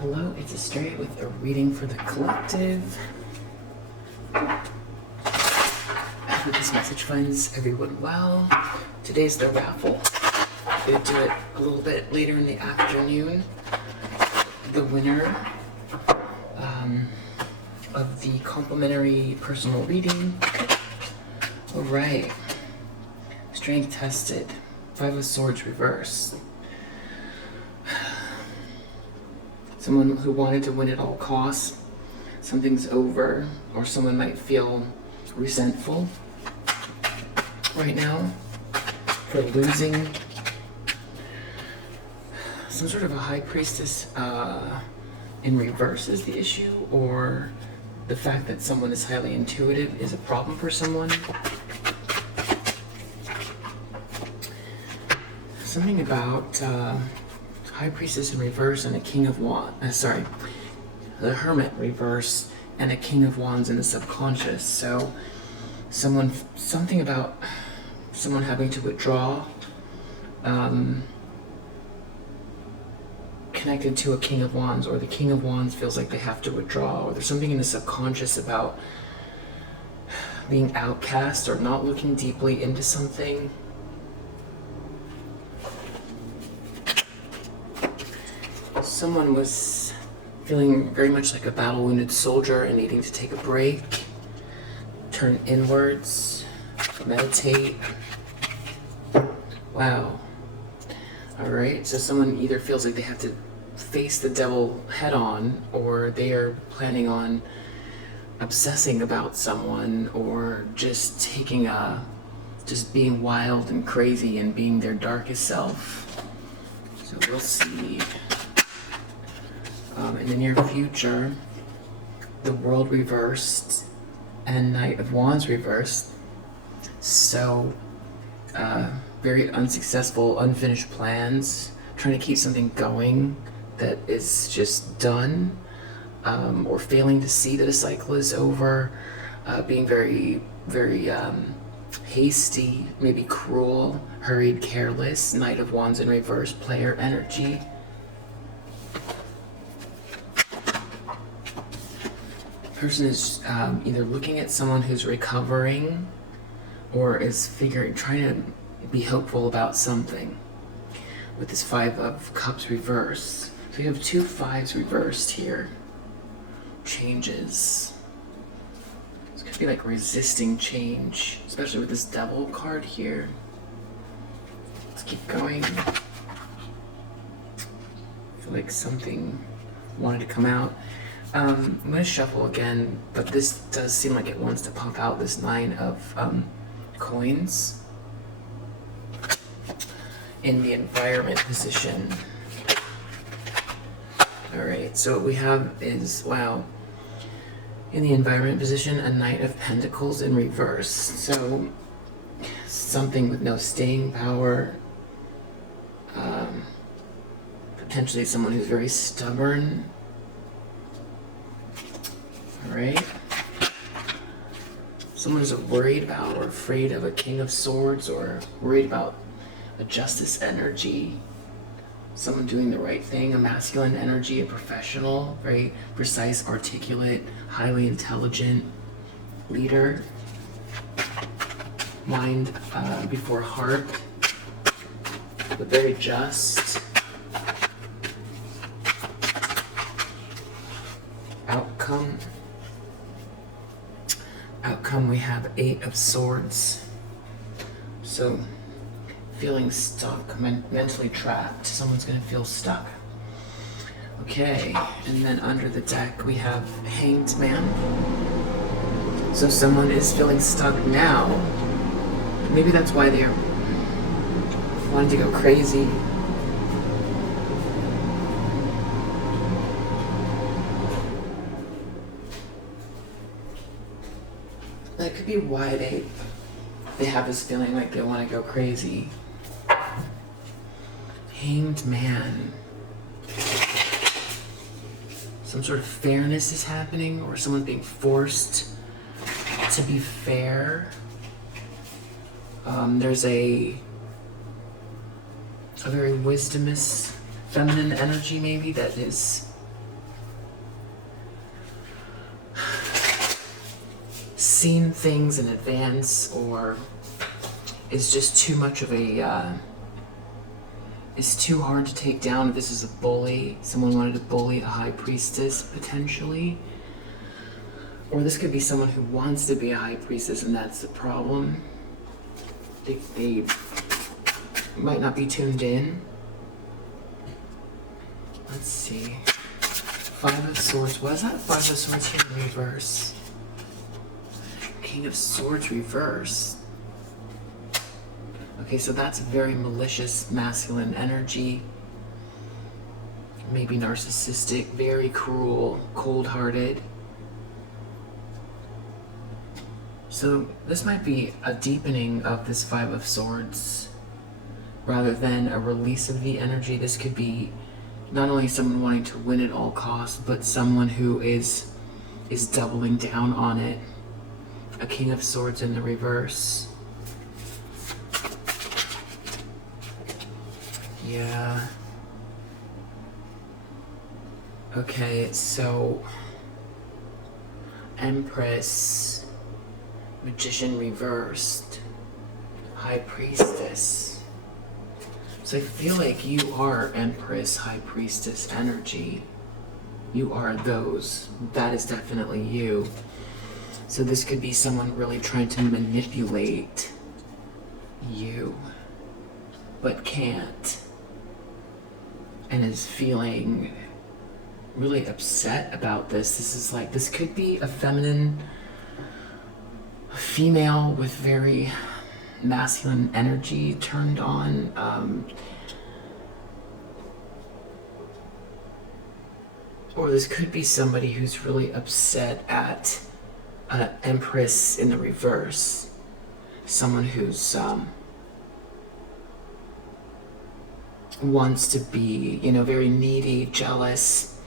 Hello, it's Astrea with a reading for the collective. I hope this message finds everyone well. Today's the raffle. I'm going to do it a little bit later in the afternoon. The winner of the complimentary personal reading. All right. Strength tested. 5 of Swords reverse. Someone who wanted to win at all costs. Something's over, or someone might feel resentful right now for losing. Some sort of a high priestess in reverse is the issue, or the fact that someone is highly intuitive is a problem for someone. Something about High Priestess in reverse and a King of Wands. The Hermit reverse and a King of Wands in the subconscious. So, something about someone having to withdraw, connected to a King of Wands, or the King of Wands feels like they have to withdraw, or there's something in the subconscious about being outcast or not looking deeply into something. Someone was feeling very much like a battle-wounded soldier and needing to take a break, turn inwards, meditate. Wow. All right, so someone either feels like they have to face the devil head-on, or they are planning on obsessing about someone, or just just being wild and crazy and being their darkest self. So we'll see. In the near future, the World reversed and Knight of Wands reversed. So, very unsuccessful, unfinished plans, trying to keep something going that is just done, or failing to see that a cycle is over, being very, very hasty, maybe cruel, hurried, careless. Knight of Wands in reverse, player energy. Person is either looking at someone who's recovering, or is trying to be hopeful about something with this 5 of Cups reverse. So you have 2 5s reversed here. Changes. This could be like resisting change, especially with this Devil card here. Let's keep going. I feel like something wanted to come out. I'm going to shuffle again, but this does seem like it wants to pop out, this 9 of coins in the environment position. Alright, so what we have is, wow, in the environment position, a Knight of Pentacles in reverse. So, something with no staying power, potentially someone who's very stubborn. Alright. Someone is worried about or afraid of a King of Swords, or worried about a Justice energy. Someone doing the right thing, a masculine energy, a professional, very precise, articulate, highly intelligent leader. Mind before heart, but very just. Outcome, we have 8 of Swords. So, feeling stuck, mentally trapped. Someone's going to feel stuck. Okay, and then under the deck we have Hanged Man. So someone is feeling stuck now. Maybe that's why they're wanting to go crazy. That could be why they have this feeling like they want to go crazy. Hanged Man. Some sort of fairness is happening, or someone's being forced to be fair. There's a very wisdomous feminine energy maybe that is seen things in advance, or is just too much of a, is too hard to take down. If this is a bully, someone wanted to bully a high priestess, potentially. Or this could be someone who wants to be a high priestess, and that's the problem. They might not be tuned in. Let's see. Five of Swords. What is that? Five of Swords here in reverse. King of Swords reversed. Okay, so that's very malicious, masculine energy. Maybe narcissistic, very cruel, cold-hearted. So this might be a deepening of this Five of Swords rather than a release of the energy. This could be not only someone wanting to win at all costs, but someone who is doubling down on it. A King of Swords in the reverse. Yeah. Okay, so Empress, Magician reversed, High Priestess. So I feel like you are Empress, High Priestess energy. You are those. That is definitely you. So this could be someone really trying to manipulate you, but can't. And is feeling really upset about this. This could be a feminine, a female with very masculine energy turned on. Or this could be somebody who's really upset at an Empress in the reverse. Someone who's wants to be, very needy, jealous,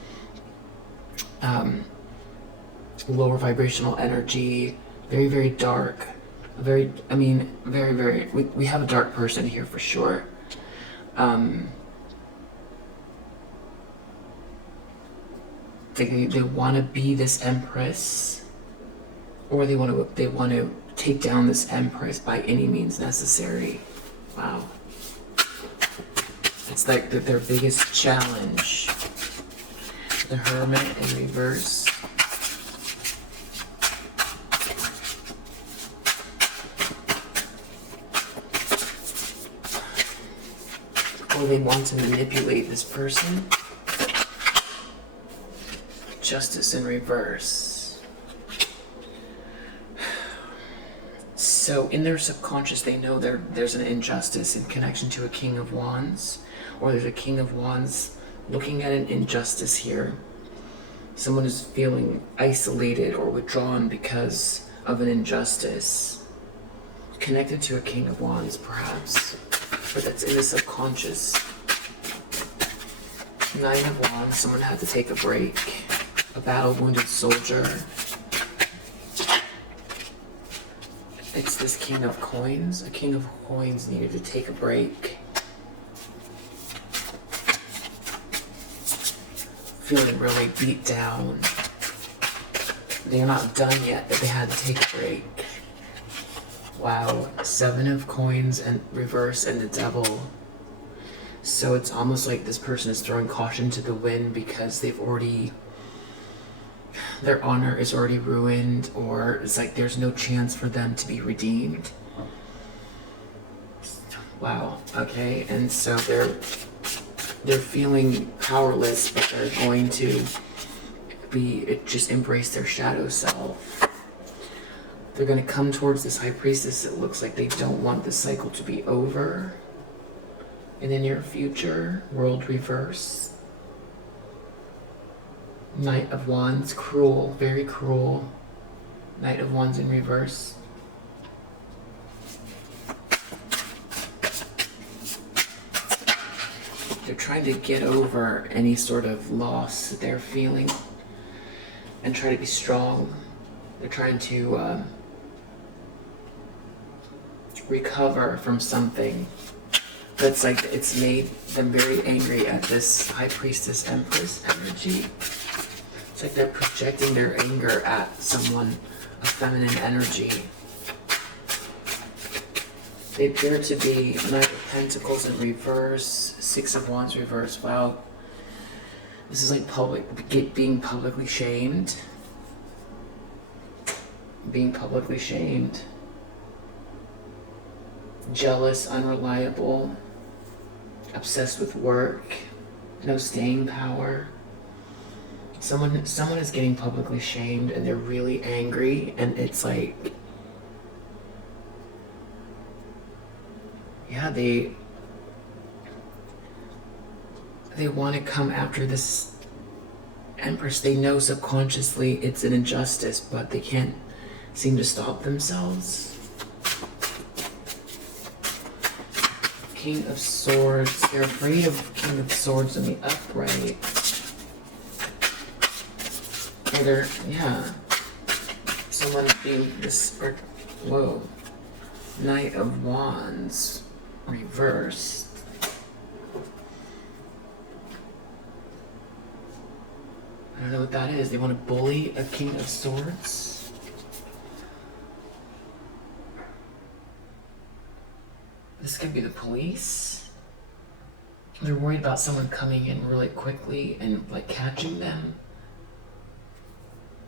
lower vibrational energy, very, very dark. Very, very, we have a dark person here for sure. They want to be this Empress, or they want to take down this Empress by any means necessary. Wow. It's like their biggest challenge. The Hermit in reverse. Or they want to manipulate this person. Justice in reverse. So in their subconscious, they know there's an injustice in connection to a King of Wands, or there's a King of Wands looking at an injustice here. Someone is feeling isolated or withdrawn because of an injustice, connected to a King of Wands perhaps, but that's in the subconscious. Nine of Wands, someone had to take a break. A battle-wounded soldier. It's this King of Coins. A King of Coins needed to take a break. Feeling really beat down. They're not done yet, but they had to take a break. Wow. Seven of Coins and reverse and the Devil. So it's almost like this person is throwing caution to the wind because their honor is already ruined, or it's like there's no chance for them to be redeemed. Wow, okay, and so they're feeling powerless, but they're going to just embrace their shadow self. They're going to come towards this High Priestess. It looks like they don't want the cycle to be over in the near future. World reverse. Knight of Wands, cruel, very cruel. Knight of Wands in reverse. They're trying to get over any sort of loss that they're feeling and try to be strong. They're trying to recover from something that's like it's made them very angry at this High Priestess Empress energy. It's like they're projecting their anger at someone a feminine energy. They appear to be Knight of Pentacles in reverse, Six of Wands reverse. Wow. This is like being publicly shamed. Being publicly shamed. Jealous, unreliable, obsessed with work, no staying power. Someone is getting publicly shamed and they're really angry, and it's like, yeah, they want to come after this Empress. They know subconsciously it's an injustice, but they can't seem to stop themselves. King of Swords. They're afraid of King of Swords in the upright. Or they're, yeah. Someone being this, or, whoa. Knight of Wands. Reversed. I don't know what that is. They want to bully a King of Swords? This could be the police. They're worried about someone coming in really quickly and like catching them.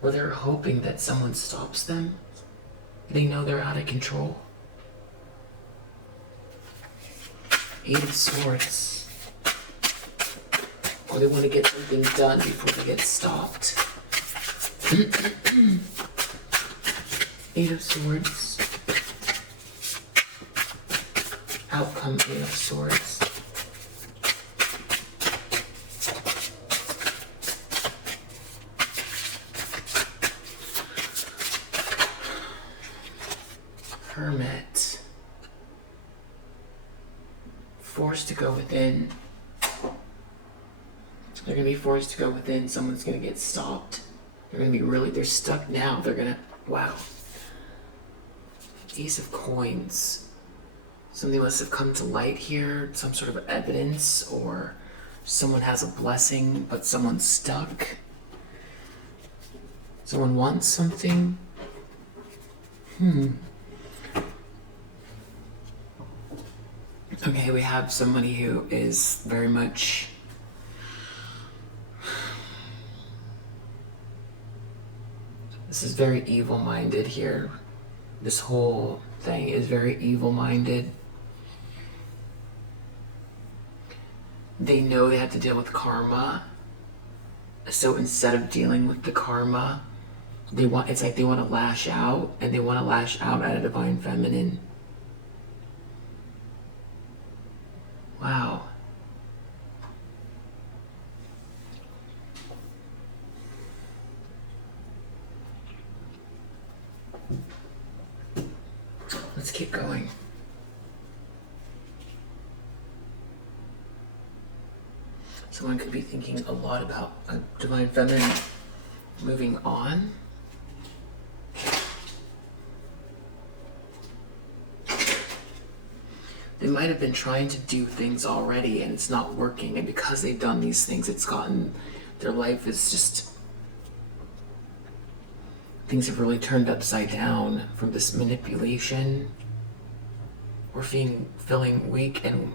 Or they're hoping that someone stops them. They know they're out of control. Eight of Swords. Or they want to get something done before they get stopped. Eight of Swords. Outcome, Eight of Swords. Hermit. Forced to go within. They're going to be forced to go within. Someone's going to get stopped. They're going to be really, they're stuck now. They're going to, wow. Ace of Coins. Something must have come to light here. Some sort of evidence, or someone has a blessing, but someone's stuck. Someone wants something. Okay, we have somebody who is very much this is very evil-minded here. This whole thing is very evil-minded. They know they have to deal with karma. So instead of dealing with the karma, it's like they want to lash out, and they want to lash out at a divine feminine. Wow. Let's keep going. Someone could be thinking a lot about a divine feminine moving on. They might have been trying to do things already and it's not working, and because they've done these things, it's gotten, their life is just, things have really turned upside down from this manipulation or feeling weak and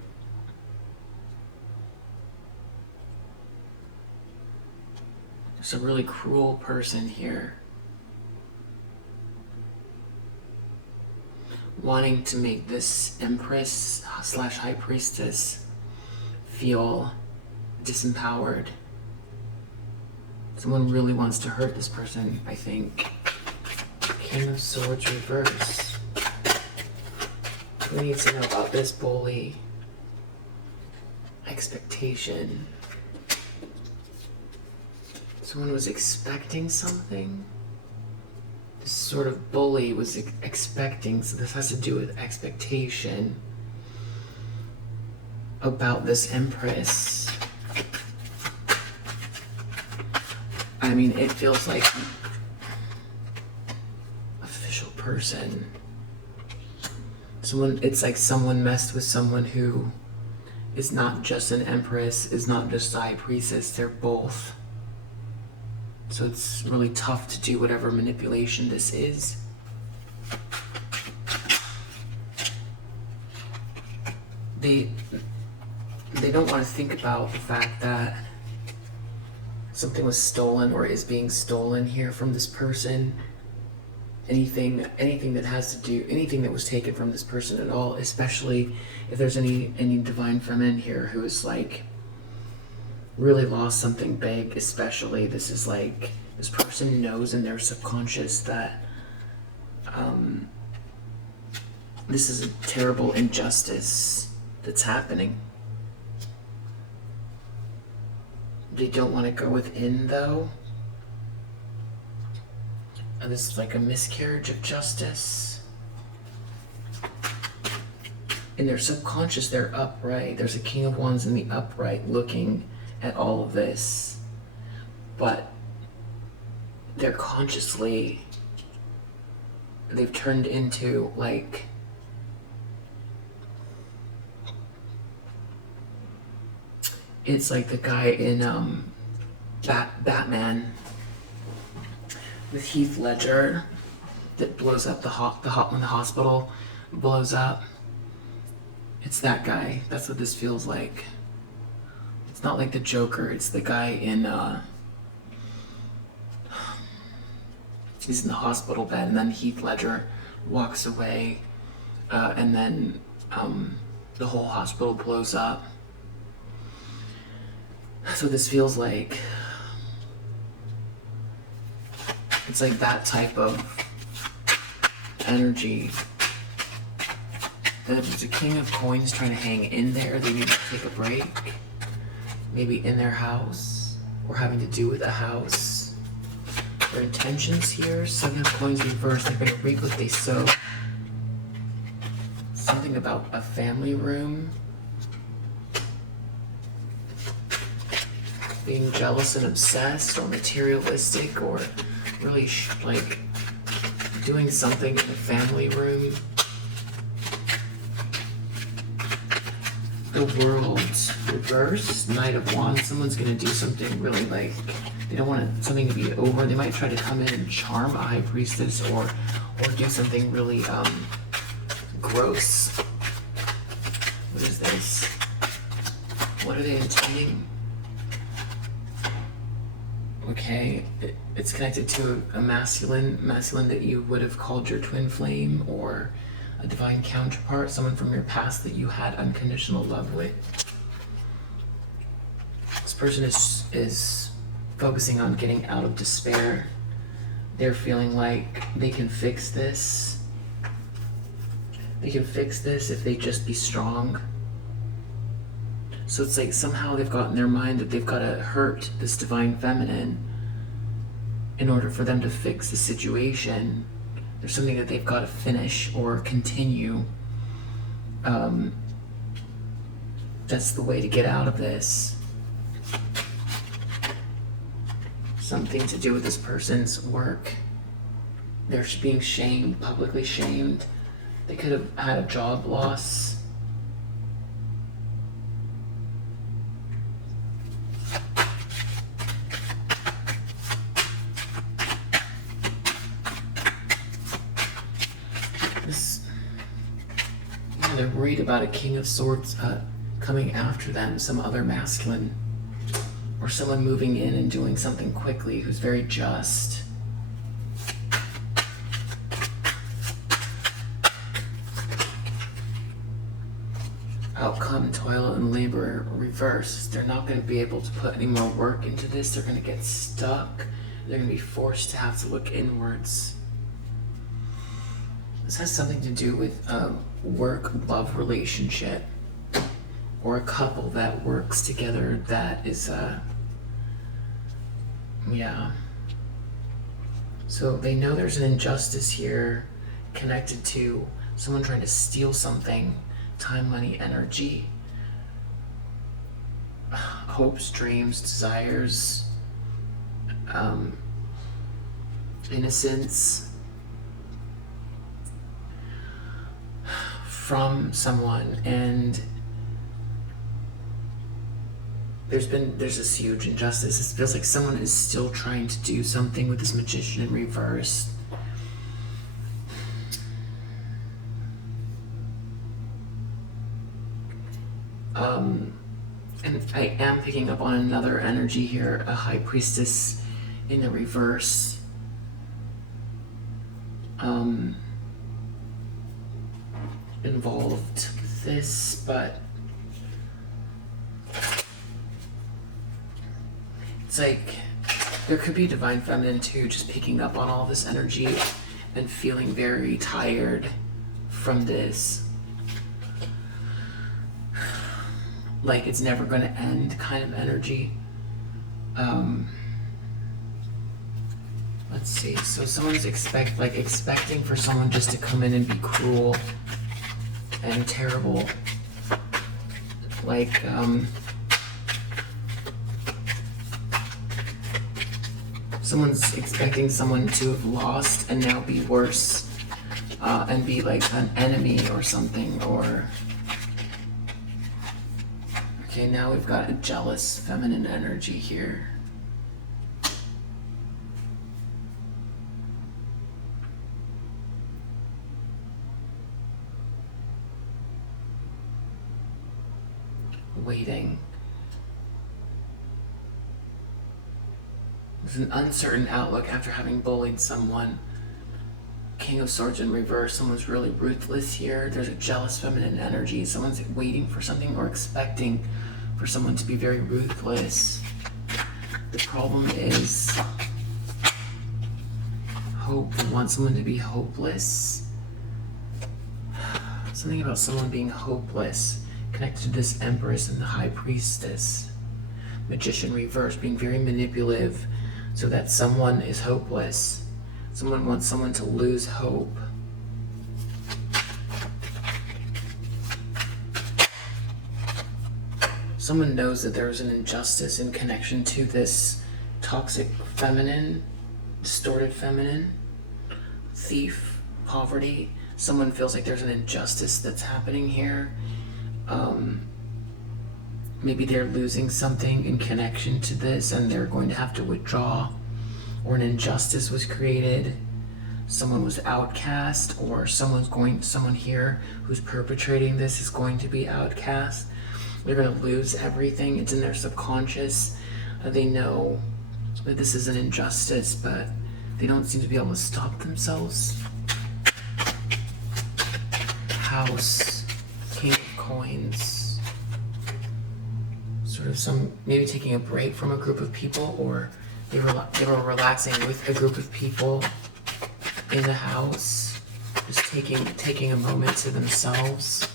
there's a really cruel person here. Wanting to make this Empress / High Priestess feel disempowered. Someone really wants to hurt this person, I think. King of Swords reverse. Who needs to know about this bully? Expectation. Someone was expecting something? This sort of bully was expecting, so this has to do with expectation about this Empress. I mean, it feels like official person. It's like someone messed with someone who is not just an Empress, is not just a High Priestess, they're both. So it's really tough to do whatever manipulation this is. They don't want to think about the fact that something was stolen or is being stolen here from this person. Anything that has to do, anything that was taken from this person at all, especially if there's any divine feminine here who is like really lost something big, especially this is like, this person knows in their subconscious that this is a terrible injustice that's happening. They don't want to go within though. And this is like a miscarriage of justice. In their subconscious, they're upright. There's a King of Wands in the upright looking at all of this. But they're consciously, they've turned into like, it's like the guy in Batman with Heath Ledger that blows up when the hospital blows up. It's that guy. That's what this feels like. It's not like the Joker. It's the guy in he's in the hospital bed, and then Heath Ledger walks away, and then the whole hospital blows up. That's what this feels like. It's like that type of energy. And if there's a King of Coins trying to hang in there, they need to take a break. Maybe in their house, or having to do with a house. Their intentions here, 7 of Coins reversed, they're going to reap what they sow. Something about a family room. Being jealous and obsessed, or materialistic, or really like doing something in the family room. The World reverse, Knight of Wands. Someone's gonna do something really like, they don't want something to be over. They might try to come in and charm a High Priestess, or do something really gross. What is this? What are they intending? Okay, it's connected to a masculine that you would have called your twin flame, or a divine counterpart, someone from your past that you had unconditional love with. This person is focusing on getting out of despair. They're feeling like they can fix this. They can fix this if they just be strong. So it's like somehow they've got in their mind that they've got to hurt this divine feminine in order for them to fix the situation. There's something that they've got to finish or continue. That's the way to get out of this. Something to do with this person's work. They're being shamed, publicly shamed. They could have had a job loss. They're worried about a King of Swords coming after them, some other masculine, or someone moving in and doing something quickly who's very just. Outcome, toil and labor reversed. They're not going to be able to put any more work into this. They're going to get stuck. They're going to be forced to have to look inwards. This has something to do with work-love relationship, or a couple that works together that is, yeah. So they know there's an injustice here connected to someone trying to steal something, time, money, energy, hopes, dreams, desires, innocence, from someone. And there's this huge injustice. It feels like someone is still trying to do something with this Magician in reverse. And I am picking up on another energy here, a High Priestess in the reverse. Involved with this, but it's like there could be Divine Feminine too, just picking up on all this energy and feeling very tired from this. Like it's never going to end kind of energy. Let's see. So someone's expecting for someone just to come in and be cruel and terrible. Like, someone's expecting someone to have lost and now be worse, and be like an enemy or something, or... Okay, now we've got a jealous feminine energy here. Waiting. There's an uncertain outlook after having bullied someone. King of Swords in reverse. Someone's really ruthless here. There's a jealous feminine energy. Someone's waiting for something or expecting for someone to be very ruthless. The problem is hope. We want someone to be hopeless. Something about someone being hopeless connected to this Empress and the High Priestess. Magician reverse, being very manipulative so that someone is hopeless. Someone wants someone to lose hope. Someone knows that there's an injustice in connection to this toxic feminine, distorted feminine, thief, poverty. Someone feels like there's an injustice that's happening here. Maybe they're losing something in connection to this and they're going to have to withdraw, or an injustice was created. Someone was outcast, or someone here who's perpetrating this is going to be outcast. They're going to lose everything. It's in their subconscious. They know that this is an injustice, but they don't seem to be able to stop themselves. House, King of Coins. Sort of maybe taking a break from a group of people, or they were relaxing with a group of people in the house, just taking a moment to themselves.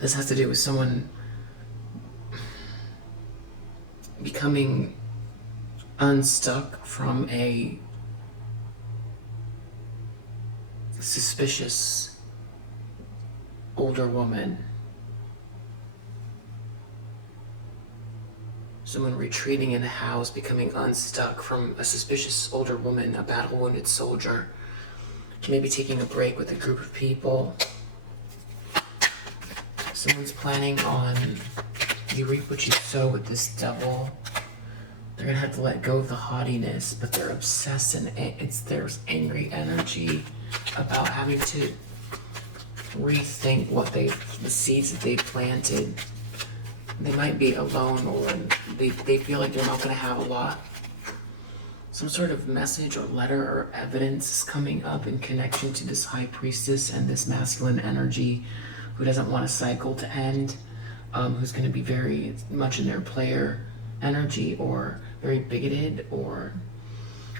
This has to do with someone becoming unstuck from a suspicious older woman. Someone retreating in a house, becoming unstuck from a suspicious older woman, a battle-wounded soldier. Maybe taking a break with a group of people. Someone's planning on, you reap what you sow with this devil. They're gonna have to let go of the haughtiness, but they're obsessed, and there's angry energy about having to rethink the seeds that they planted. They might be alone, or they feel like they're not gonna have a lot. Some sort of message or letter or evidence is coming up in connection to this High Priestess and this masculine energy who doesn't want a cycle to end, who's going to be very much in their player energy, or very bigoted, or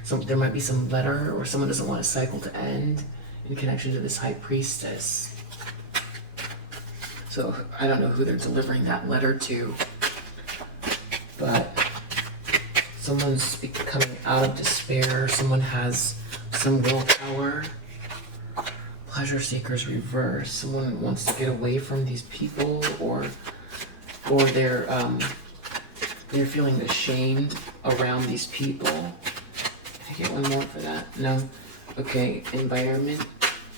there might be some letter, or someone doesn't want a cycle to end in connection to this High Priestess. So I don't know who they're delivering that letter to, but someone's coming out of despair. Someone has some willpower. Pleasure seekers reverse. Someone wants to get away from these people, or they're feeling ashamed around these people. I get one more for that? No. Okay, environment.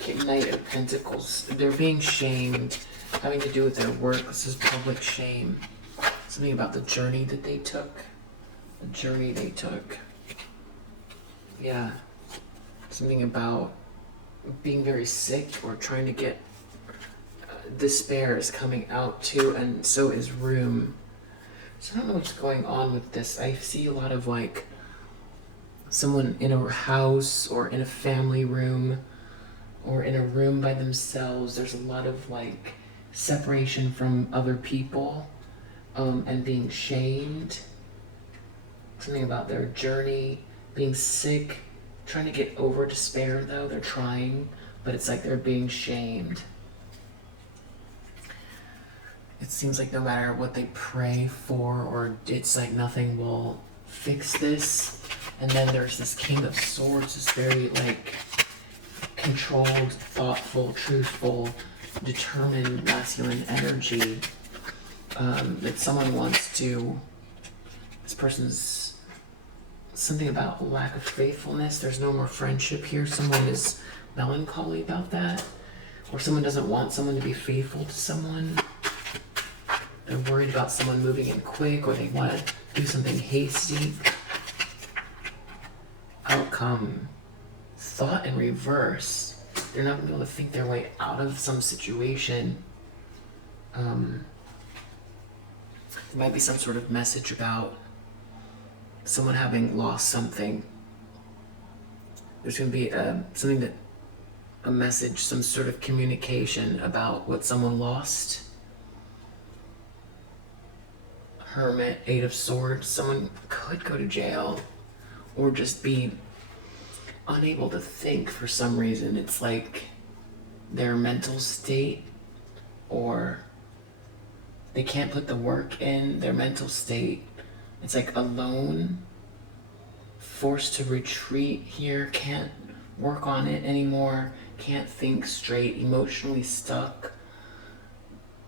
Okay, Knight of Pentacles. They're being shamed, having to do with their work. This is public shame. Something about the journey that they took. The journey they took. Yeah. Something about being very sick or trying to get... despair is coming out too, and so is room. So I don't know what's going on with this. I see a lot of like someone in a house or in a family room or in a room by themselves. There's a lot of like separation from other people, and being shamed. Something about their journey, being sick, trying to get over despair though. They're trying, but it's like they're being shamed. It seems like no matter what they pray for, or it's like nothing will fix this. And then there's this King of Swords, this very like controlled, thoughtful, truthful, determined masculine energy that someone wants to... This person's... Something about lack of faithfulness. There's no more friendship here. Someone is melancholy about that. Or someone doesn't want someone to be faithful to someone. They're worried about someone moving in quick, or they want to do something hasty. Outcome. Thought in reverse. They're not going to be able to think their way out of some situation. There might be some sort of message about someone having lost something. There's going to be something that... a message, some sort of communication about what someone lost. Hermit, Eight of Swords. Someone could go to jail or just be unable to think for some reason. It's like their mental state, or they can't put the work in their mental state. It's like alone, forced to retreat here, can't work on it anymore, can't think straight, emotionally stuck,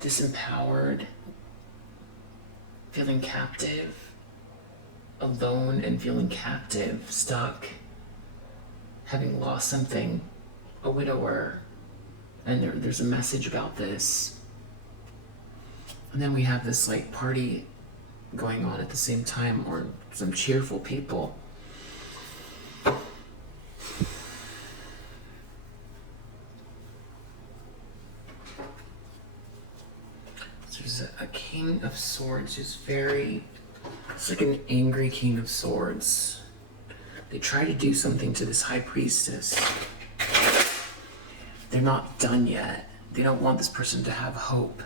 disempowered, feeling captive, alone and feeling captive, stuck, having lost something, a widower. And there's a message about this. And then we have this like party going on at the same time, or some cheerful people. There's a King of Swords who's very... It's like an angry King of Swords. They try to do something to this High Priestess. They're not done yet. They don't want this person to have hope.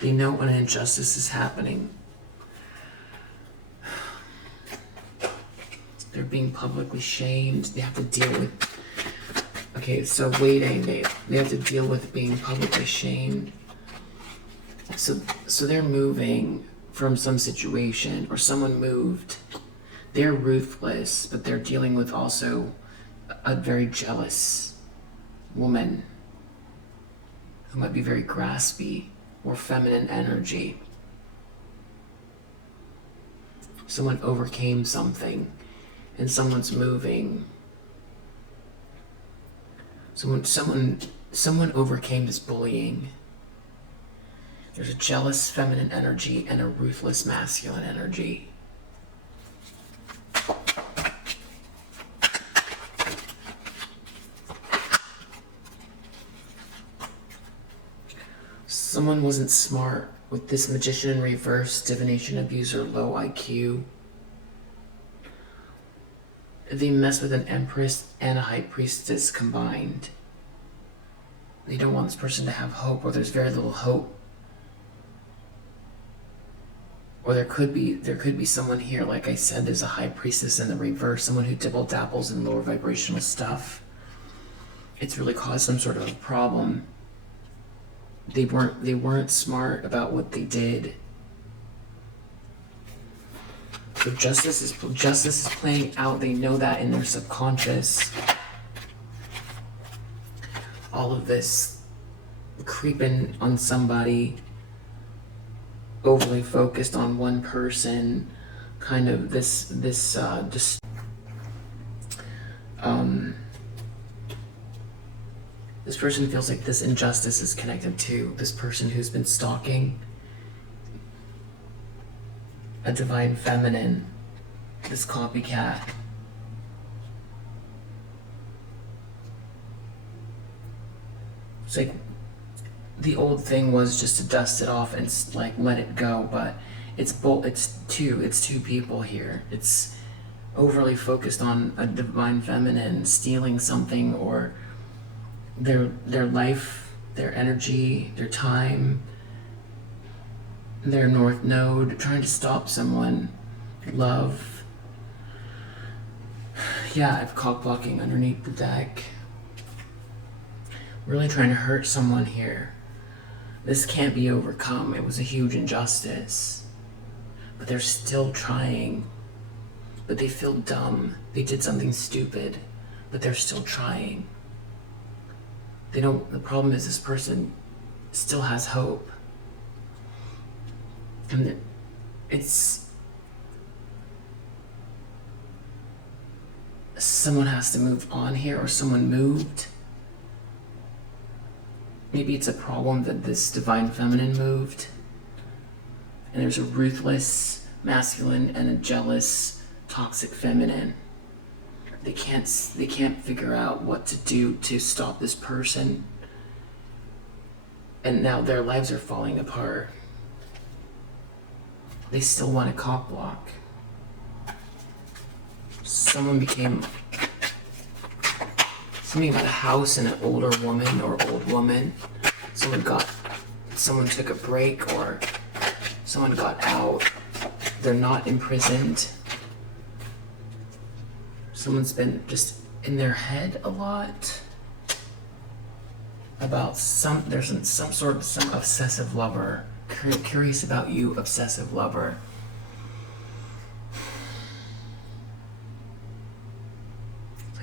They know when an injustice is happening. They're being publicly shamed. They have to deal with... Okay, so waiting, they have to deal with being publicly shamed. So they're moving from some situation, or someone moved. They're ruthless, but they're dealing with also a very jealous woman who might be very graspy, or feminine energy. Someone overcame something, and someone's moving. Someone overcame this bullying. There's a jealous feminine energy and a ruthless masculine energy. Someone wasn't smart with this Magician in reverse, divination abuser, low IQ. They mess with an Empress and a High Priestess combined. They don't want this person to have hope, or there's very little hope. Or there could be someone here, like I said, there's a High Priestess in the reverse, someone who dibble dabbles in lower vibrational stuff. It's really caused some sort of a problem. They weren't smart about what they did. So justice is playing out. They know that in their subconscious. All of this creeping on somebody, overly focused on one person, kind of this this person feels like this injustice is connected to this person who's been stalking a divine feminine, this copycat. It's like the old thing was just to dust it off and like let it go, but it's two people here. It's overly focused on a divine feminine stealing something, or their life, their energy, their time, their north node, trying to stop someone. Love. Yeah, I have cock blocking underneath the deck. Really trying to hurt someone here. This can't be overcome. It was a huge injustice. But they're still trying. But they feel dumb. They did something stupid. But they're still trying. The problem is this person still has hope. And it's... someone has to move on here, or someone moved. Maybe it's a problem that this divine feminine moved. And there's a ruthless masculine and a jealous toxic feminine. They can't figure out what to do to stop this person. And now their lives are falling apart. They still want to cock block. Something about a house and an older woman or old woman. Someone took a break, or someone got out. They're not imprisoned. Someone's been just in their head a lot about there's some sort of obsessive lover, curious about you, obsessive lover.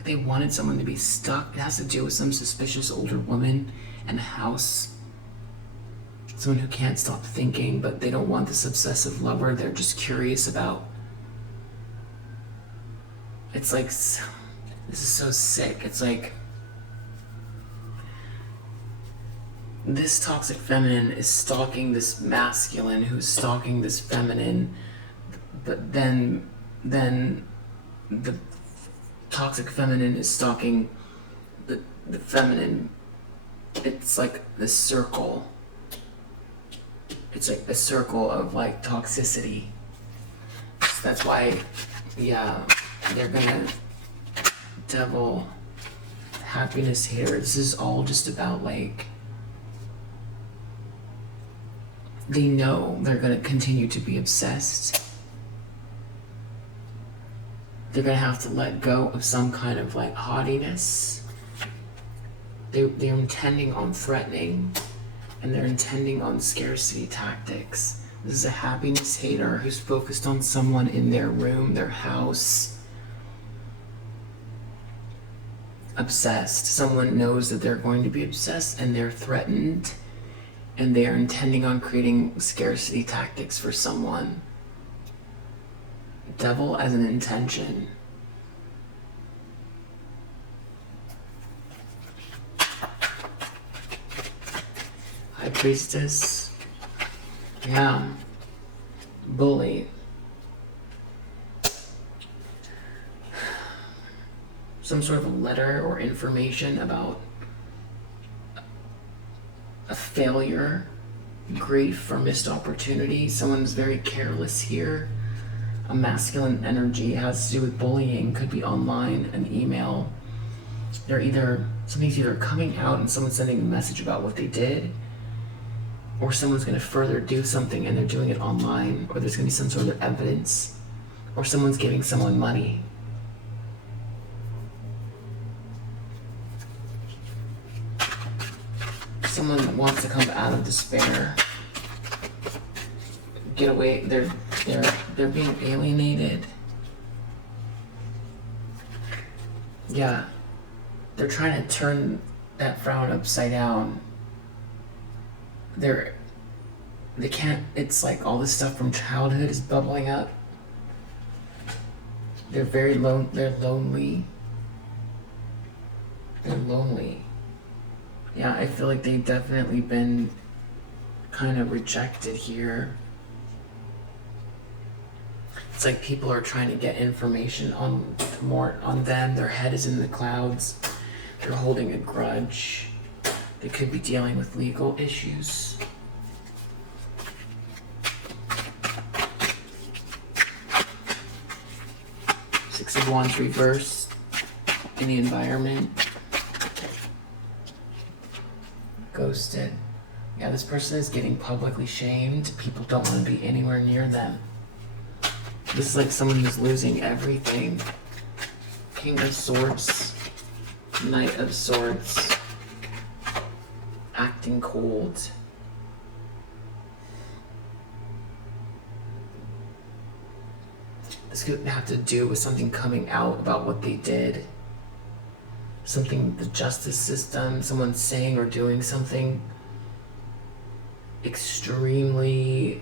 They wanted someone to be stuck. It has to do with some suspicious older woman and a house. Someone who can't stop thinking, but they don't want this obsessive lover. They're just curious about. It's like, this is so sick. It's like, this toxic feminine is stalking this masculine who's stalking this feminine, but then the toxic feminine is stalking the feminine. It's like this circle. It's like a circle of like toxicity. So that's why, yeah, they're gonna devil happiness here. This is all just about like, they know they're gonna continue to be obsessed. They're gonna have to let go of some kind of like haughtiness. They're intending on threatening, and they're intending on scarcity tactics. This is a happiness hater who's focused on someone in their room, their house. Obsessed. Someone knows that they're going to be obsessed, and they're threatened, and they are intending on creating scarcity tactics for someone. Devil as an intention. High priestess. Yeah. Bully. Some sort of a letter or information about a failure, grief, or missed opportunity. Someone's very careless here. A masculine energy has to do with bullying, could be online, an email. Something's either coming out and someone's sending a message about what they did, or someone's going to further do something and they're doing it online, or there's going to be some sort of evidence, or someone's giving someone money. Someone wants to come out of despair, get away. They're being alienated. Yeah, they're trying to turn that frown upside down. They can't. It's like all this stuff from childhood is bubbling up. They're very they're lonely. They're lonely. Yeah, I feel like they've definitely been kind of rejected here. It's like people are trying to get information on them. Their head is in the clouds. They're holding a grudge. They could be dealing with legal issues. Six of Wands reversed in the environment. Ghosted. Yeah, this person is getting publicly shamed. People don't want to be anywhere near them. This is like someone who's losing everything. King of Swords, Knight of Swords, acting cold. This could have to do with something coming out about what they did. Something, the justice system, someone saying or doing something extremely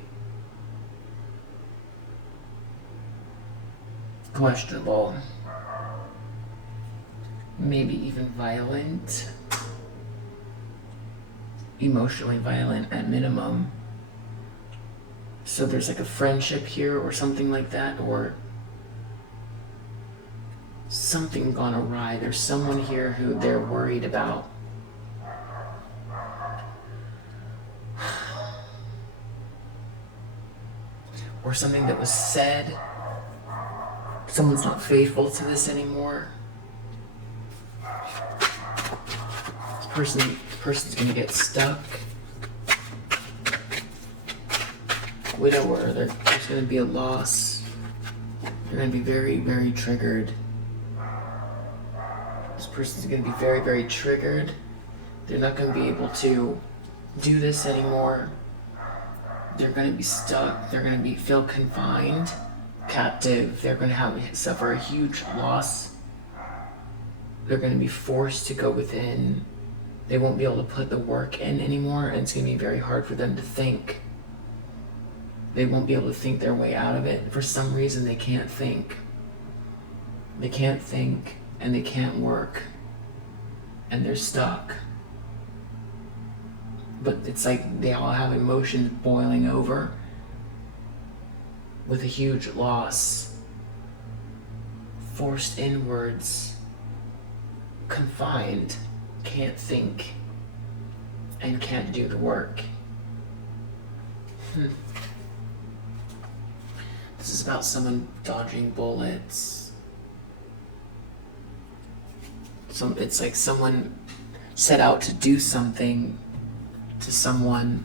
questionable. Maybe even violent. Emotionally violent at minimum. So there's like a friendship here or something like that, or something gone awry. There's someone here who they're worried about. Or something that was said. Someone's not faithful to this anymore. This person's gonna get stuck. Widower, there's gonna be a loss. They're gonna be very, very triggered. This person's gonna be very, very triggered. They're not gonna be able to do this anymore. They're gonna be stuck. They're gonna feel confined, captive. They're gonna suffer a huge loss. They're gonna be forced to go within. They won't be able to put the work in anymore, and it's gonna be very hard for them to think. They won't be able to think their way out of it. For some reason, they can't think. They can't think, and they can't work. And they're stuck. But it's like they all have emotions boiling over with a huge loss. Forced inwards. Confined. Can't think. And can't do the work. This is about someone dodging bullets. It's like someone set out to do something to someone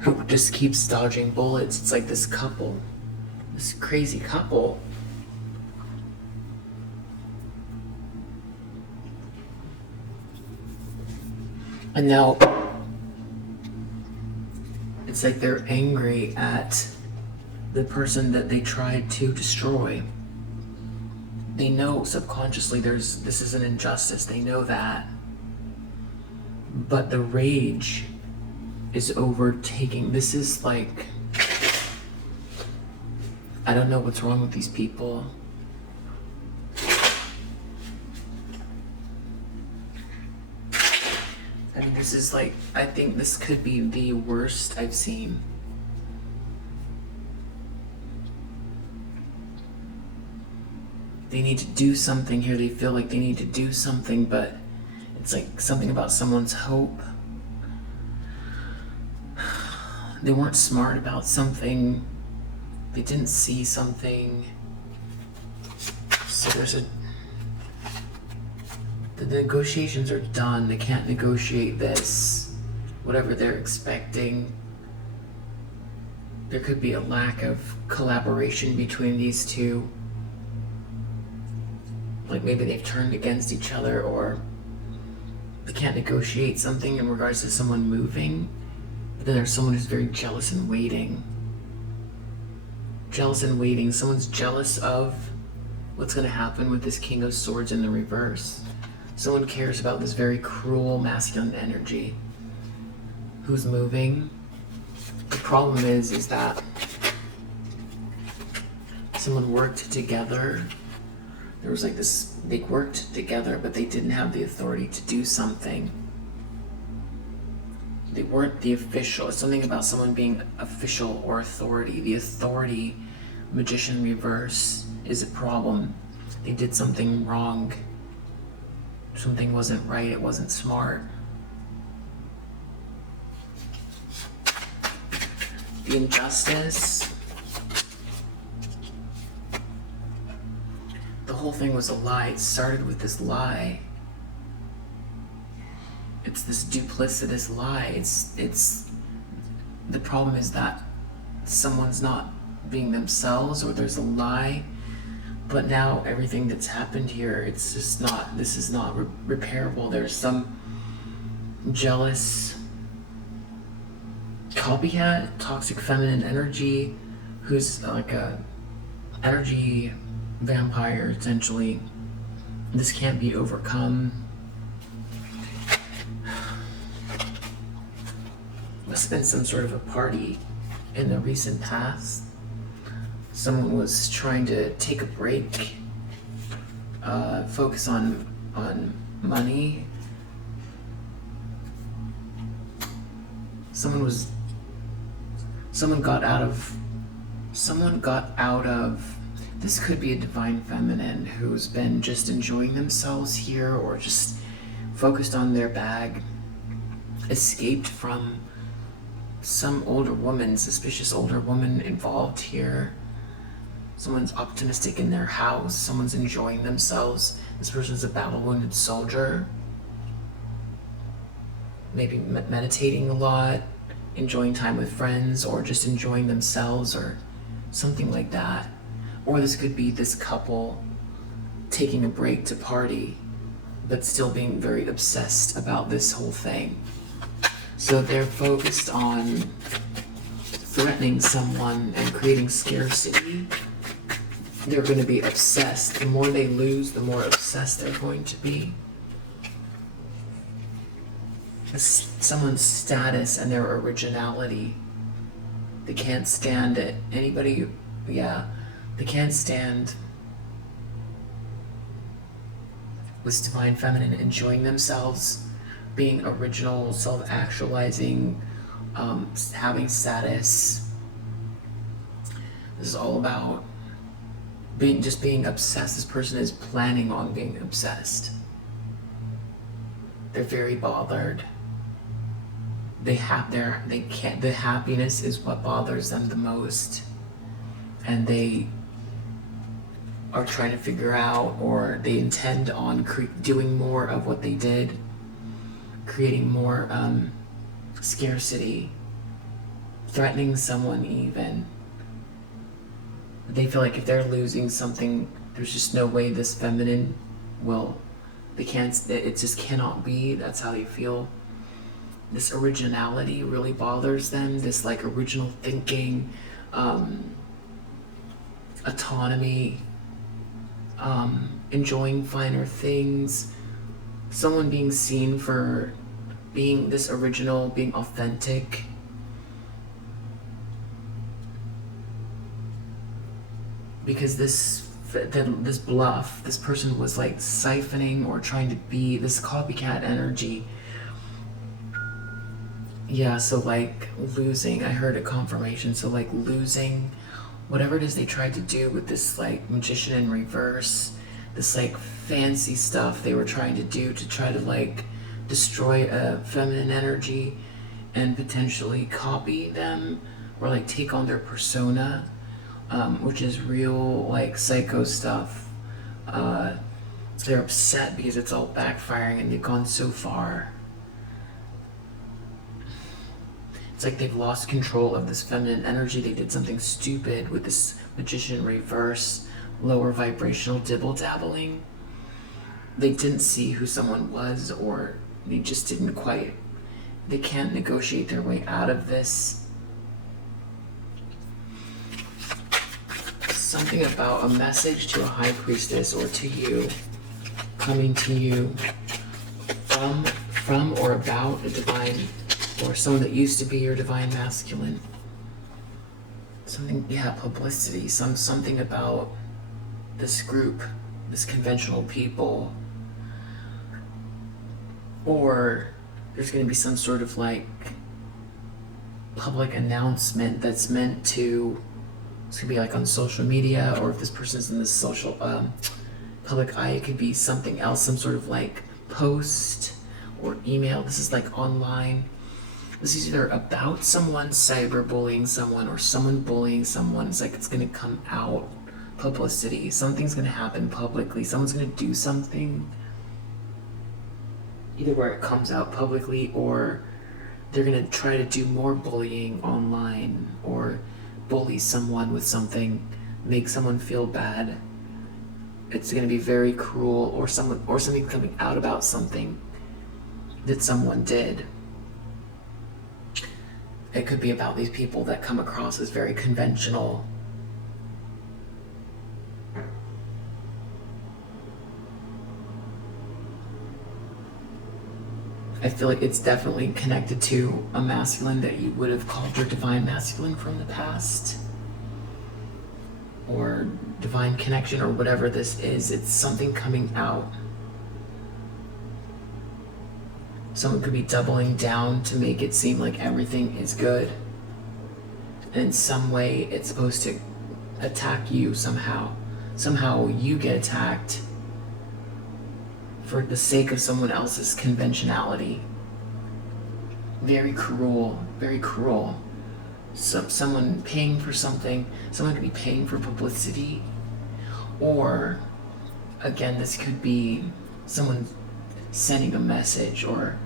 who just keeps dodging bullets. It's like this couple, this crazy couple. And now it's like they're angry at the person that they tried to destroy. They know subconsciously this is an injustice. They know that. But the rage is overtaking. This is like, I don't know what's wrong with these people. I mean, this is like, I think this could be the worst I've seen. They need to do something here. They feel like they need to do something, but it's like something about someone's hope. They weren't smart about something. They didn't see something. So the negotiations are done. They can't negotiate this. Whatever they're expecting. There could be a lack of collaboration between these two. Like maybe they've turned against each other, or they can't negotiate something in regards to someone moving. But then there's someone who's very jealous and waiting. Jealous and waiting. Someone's jealous of what's going to happen with this King of Swords in the reverse. Someone cares about this very cruel masculine energy who's moving. The problem is that this someone worked together. There was like this, they worked together, but they didn't have the authority to do something. They weren't the official. It's something about someone being official or authority. The authority, magician reverse, is a problem. They did something wrong. Something wasn't right. It wasn't smart. The injustice. The whole thing was a lie. It started with this lie. It's this duplicitous lie. It's the problem is that someone's not being themselves, or there's a lie. But now everything that's happened here, it's just not, this is not repairable. There's some jealous copycat, toxic feminine energy, who's like a energy vampire, essentially. This can't be overcome. Must have been some sort of a party in the recent past. Someone was trying to take a break, focus on money. Someone got out of, this could be a divine feminine who's been just enjoying themselves here, or just focused on their bag, escaped from some older woman, suspicious older woman involved here. Someone's optimistic in their house. Someone's enjoying themselves. This person's a battle-wounded soldier. Maybe meditating a lot, enjoying time with friends, or just enjoying themselves, or something like that. Or this could be this couple taking a break to party, but still being very obsessed about this whole thing. So they're focused on threatening someone and creating scarcity. They're going to be obsessed. The more they lose, the more obsessed they're going to be. Someone's status and their originality. They can't stand it. Anybody, they can't stand this divine feminine enjoying themselves, being original, self-actualizing, having status. This is all about being obsessed. This person is planning on being obsessed. They're very bothered. The happiness is what bothers them the most, and they are trying to figure out, or they intend on doing more of what they did, creating more scarcity, threatening someone even. They feel like if they're losing something, there's just no way this feminine will, it just cannot be. That's how they feel. This originality really bothers them, this like original thinking, autonomy, enjoying finer things, someone being seen for being this original, being authentic. Because this bluff, this person was like siphoning or trying to be this copycat energy. Yeah, so like losing, I heard a confirmation, so like losing whatever it is they tried to do with this like magician in reverse, this like fancy stuff they were trying to do to try to like destroy a feminine energy and potentially copy them or like take on their persona, which is real like psycho stuff. They're upset because it's all backfiring and they've gone so far. It's like they've lost control of this feminine energy. They did something stupid with this magician reverse, lower vibrational dibble-dabbling. They didn't see who someone was, or they just didn't quite, they can't negotiate their way out of this. Something about a message to a high priestess or to you, coming to you from or about a divine, or someone that used to be your divine masculine. publicity, something about this group, this conventional people, or there's going to be some sort of like public announcement that's meant to, it's going to be like on social media, or if this person's in this social public eye, it could be something else, some sort of like post or email. This is like online. This is either about someone cyberbullying someone or someone bullying someone. It's like it's going to come out, publicity. Something's going to happen publicly. Someone's going to do something, either where it comes out publicly, or they're going to try to do more bullying online, or bully someone with something, make someone feel bad. It's going to be very cruel, or something coming out about something that someone did. It could be about these people that come across as very conventional. I feel like it's definitely connected to a masculine that you would have called your divine masculine from the past, or divine connection, or whatever this is. It's something coming out. Someone could be doubling down to make it seem like everything is good. And in some way, it's supposed to attack you somehow. Somehow you get attacked for the sake of someone else's conventionality. Very cruel, very cruel. Someone paying for something, someone could be paying for publicity, or again, this could be someone sending a message, or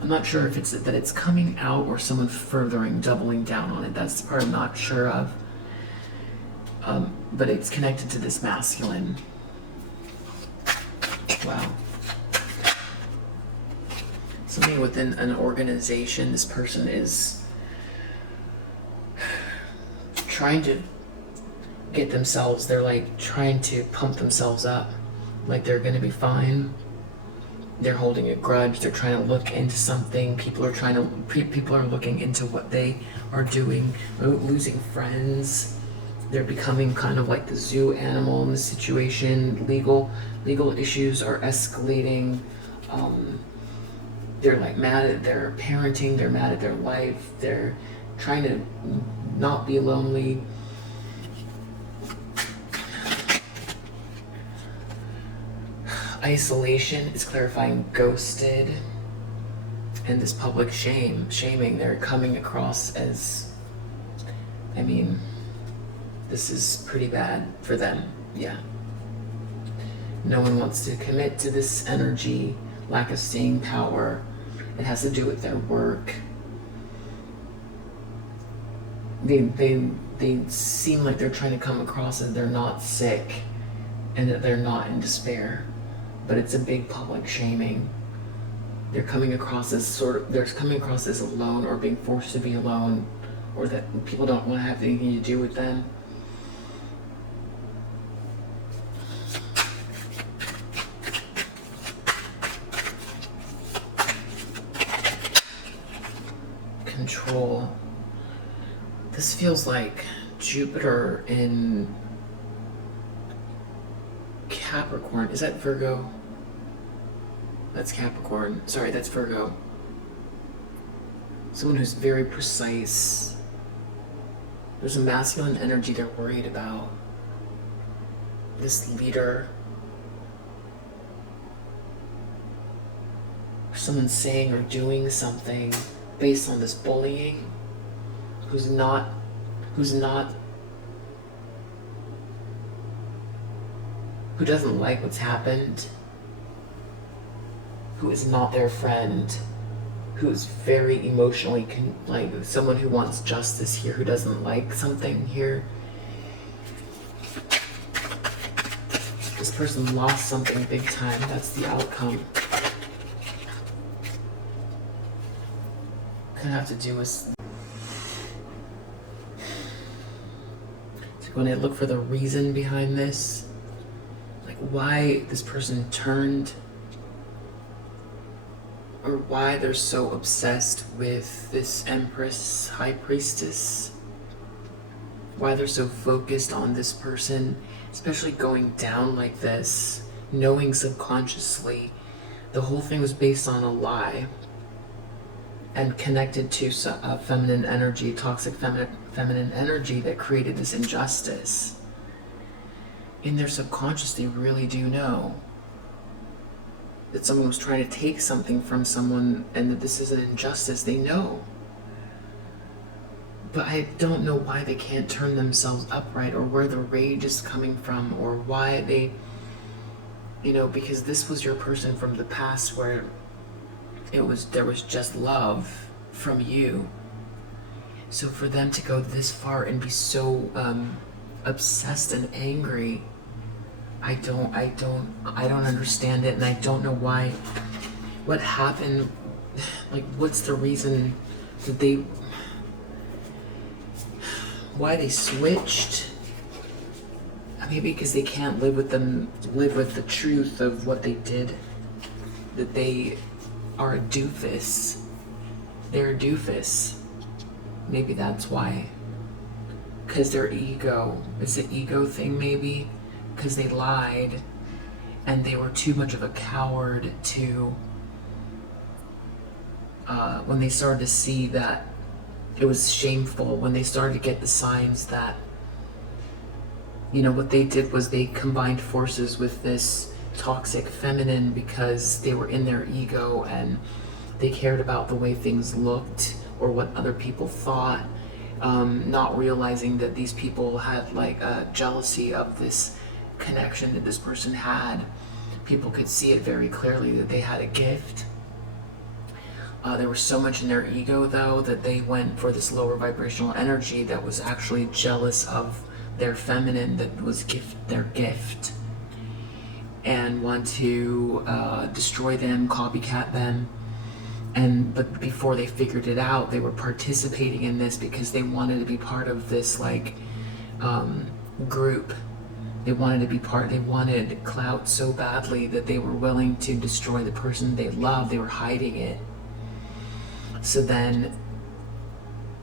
I'm not sure if it's that it's coming out or someone furthering, doubling down on it. That's the part I'm not sure of. But it's connected to this masculine. Wow. Something within an organization, this person is trying to get themselves, they're like trying to pump themselves up, like they're going to be fine. They're holding a grudge. They're trying to look into something. People are looking into what they are doing. Losing friends. They're becoming kind of like the zoo animal in this situation. Legal issues are escalating. They're like mad at their parenting. They're mad at their life. They're trying to not be lonely. Isolation is clarifying ghosted, and this public shaming, they're coming across as, I mean, this is pretty bad for them. Yeah. No one wants to commit to this energy, lack of staying power. It has to do with their work. They seem like they're trying to come across as they're not sick and that they're not in despair. But it's a big public shaming. They're coming across as alone, or being forced to be alone, or that people don't want to have anything to do with them. Control. This feels like Jupiter in Capricorn. Is that Virgo? That's Capricorn. Sorry, that's Virgo. Someone who's very precise. There's a masculine energy they're worried about. This leader. Someone saying or doing something based on this bullying. Who doesn't like what's happened, who is not their friend, who is very emotionally, like someone who wants justice here, who doesn't like something here. This person lost something big time, that's the outcome. Could have to do with... So when I look for the reason behind this, why this person turned, or why they're so obsessed with this Empress High Priestess. why they're so focused on this person, especially going down like this, knowing subconsciously the whole thing was based on a lie and connected to feminine energy, toxic feminine energy that created this injustice. In their subconscious, they really do know that someone was trying to take something from someone and that this is an injustice. They know. But I don't know why they can't turn themselves upright, or where the rage is coming from, or why they, because this was your person from the past where there was just love from you. So for them to go this far and be so obsessed and angry, I don't understand it, and I don't know why. What happened? Like, what's the reason that why they switched? Maybe because they can't live with the truth of what they did. That they are a doofus. They're a doofus. Maybe that's why. Because their ego. It's an ego thing, maybe. Because they lied. And they were too much of a coward to... when they started to see that it was shameful, when they started to get the signs that, what they did was they combined forces with this toxic feminine because they were in their ego and they cared about the way things looked or what other people thought, not realizing that these people had like a jealousy of this connection that this person had. People could see it very clearly that they had a gift. There was so much in their ego, though, that they went for this lower vibrational energy that was actually jealous of their feminine, that was their gift, and want to destroy them, copycat them. But before they figured it out, they were participating in this because they wanted to be part of this group. They wanted to be they wanted clout so badly that they were willing to destroy the person they loved. They were hiding it. So then,